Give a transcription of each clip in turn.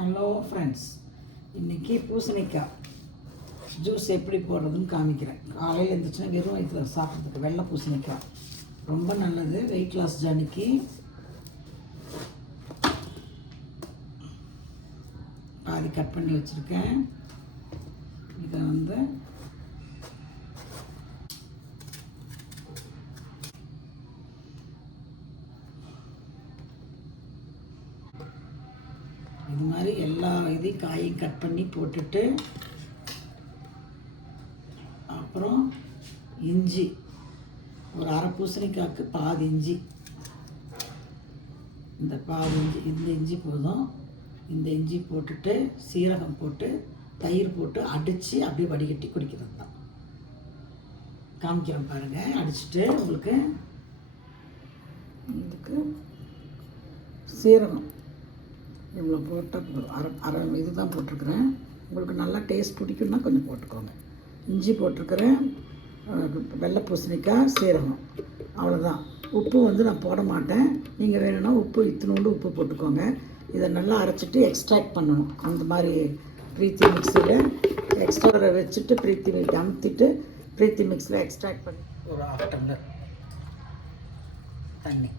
Hello friends, இன்றைக்கி பூசணிக்காய் juice எப்படி போடுறதுன்னு காமிக்கிறேன். காலையில் எழுந்திரிச்சுன்னா வெறும் வயிற்றில் சாப்பிட்றதுக்கு வெள்ளை பூசணிக்காய் ரொம்ப நல்லது. வெயிட் லாஸ் ஜர்னிக்கு பாதி கட் பண்ணி வச்சுருக்கேன். இதை இது மாதிரி எல்லா இதையும் காயும் கட் பண்ணி போட்டுட்டு, அப்புறம் இஞ்சி ஒரு அரை பூசணிக்காய்க்கு பாதி இஞ்சி, இந்த இஞ்சி போதும். இந்த இஞ்சி போட்டுட்டு சீரகம் போட்டு தயிர் போட்டு அடித்து அப்படியே வடிகட்டி குடிக்கிறது தான். காமிக்கிறேன் பாருங்கள். அடிச்சுட்டு உங்களுக்கு இதுக்கு சீரகம் இவ்வளோ போட்டால் அரை இது தான் போட்டிருக்கிறேன். உங்களுக்கு நல்லா டேஸ்ட் பிடிக்குன்னா கொஞ்சம் போட்டுக்கோங்க. இஞ்சி போட்டிருக்கிறேன், வெள்ளை பூசணிக்காய், சீரகம், அவ்வளோதான். உப்பு நான் போட மாட்டேன். நீங்கள் வேணும்னா உப்பு இத்தினோண்டு உப்பு போட்டுக்கோங்க. இதை நல்லா அரைச்சிட்டு எக்ஸ்ட்ராக்ட் பண்ணணும். அந்த மாதிரி ப்ரீத்தி மிக்ஸியில் எக்ஸ்ட்ரா வச்சுட்டு ப்ரீத்தி அமுத்திட்டு ப்ரீத்தி மிக்ஸில் எக்ஸ்ட்ராக்ட் பண்ணி ஒரு 1/2 டம்ளர் தண்ணி.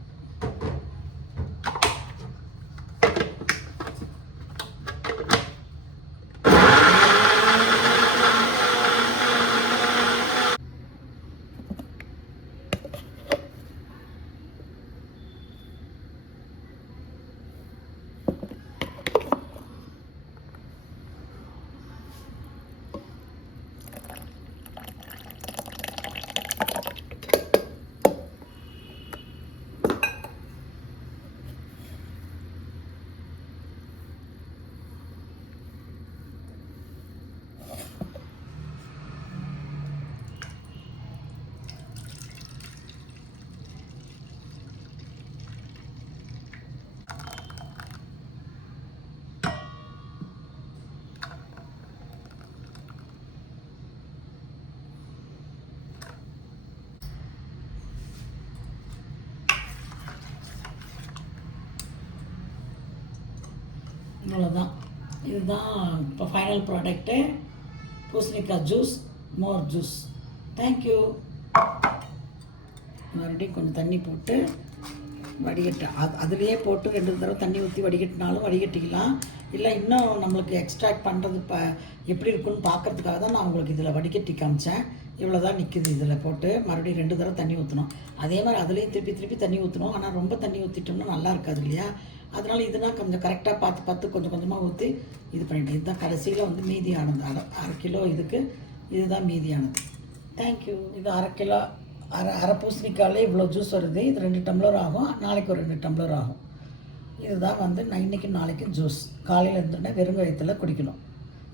இவ்வளோதான். இதுதான் இப்போ ஃபைனல் ப்ராடக்ட்டு, பூசணிக்காய் ஜூஸ், மோர் ஜூஸ். தேங்க்யூ. மறுபடியும் கொஞ்சம் தண்ணி போட்டு வடிகட்ட அதுலேயே போட்டு 2 தடவை தண்ணி ஊற்றி வடிகட்டினாலும் வடிகட்டிக்கலாம். இல்லை இன்னும் நம்மளுக்கு எக்ஸ்ட்ராக்ட் பண்ணுறது எப்படி இருக்குன்னு பார்க்குறதுக்காக தான் நான் உங்களுக்கு இதில் வடிகட்டி காமிச்சேன். இவ்வளோ தான் நிற்கிது. இதில் போட்டு மறுபடியும் 2 தடவை தண்ணி ஊற்றணும். அதே மாதிரி அதுலேயும் திருப்பி தண்ணி ஊற்றணும். ஆனால் ரொம்ப தண்ணி ஊற்றிட்டோம்னா நல்லா இருக்காது இல்லையா? அதனால் இதுதான் கொஞ்சம் கரெக்டாக பார்த்து கொஞ்சம் கொஞ்சமாக ஊற்றி இது பண்ணிட்டேன். இதுதான் கடைசியில் மீதியானது. அரை கிலோ இதுக்கு இதுதான் மீதியானது. தேங்க்யூ. இது அரை பூசணிக்காயில் இவ்வளோ ஜூஸ் வருது. இது 2 டம்ளர் ஆகும். நாளைக்கு ஒரு 2 டம்ளர் ஆகும். இதுதான் நான் இன்றைக்கும் நாளைக்கும் ஜூஸ். காலையில் இருந்துட்டேன் வெறும் வயிற்றில் குடிக்கணும்.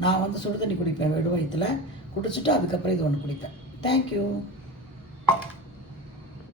நான் சுடு தண்ணி குடிப்பேன் வெறும் வயிற்றில். குடிச்சிட்டு அதுக்கப்புறம் இது ஒன்று குடிப்பேன். தேங்க்யூ.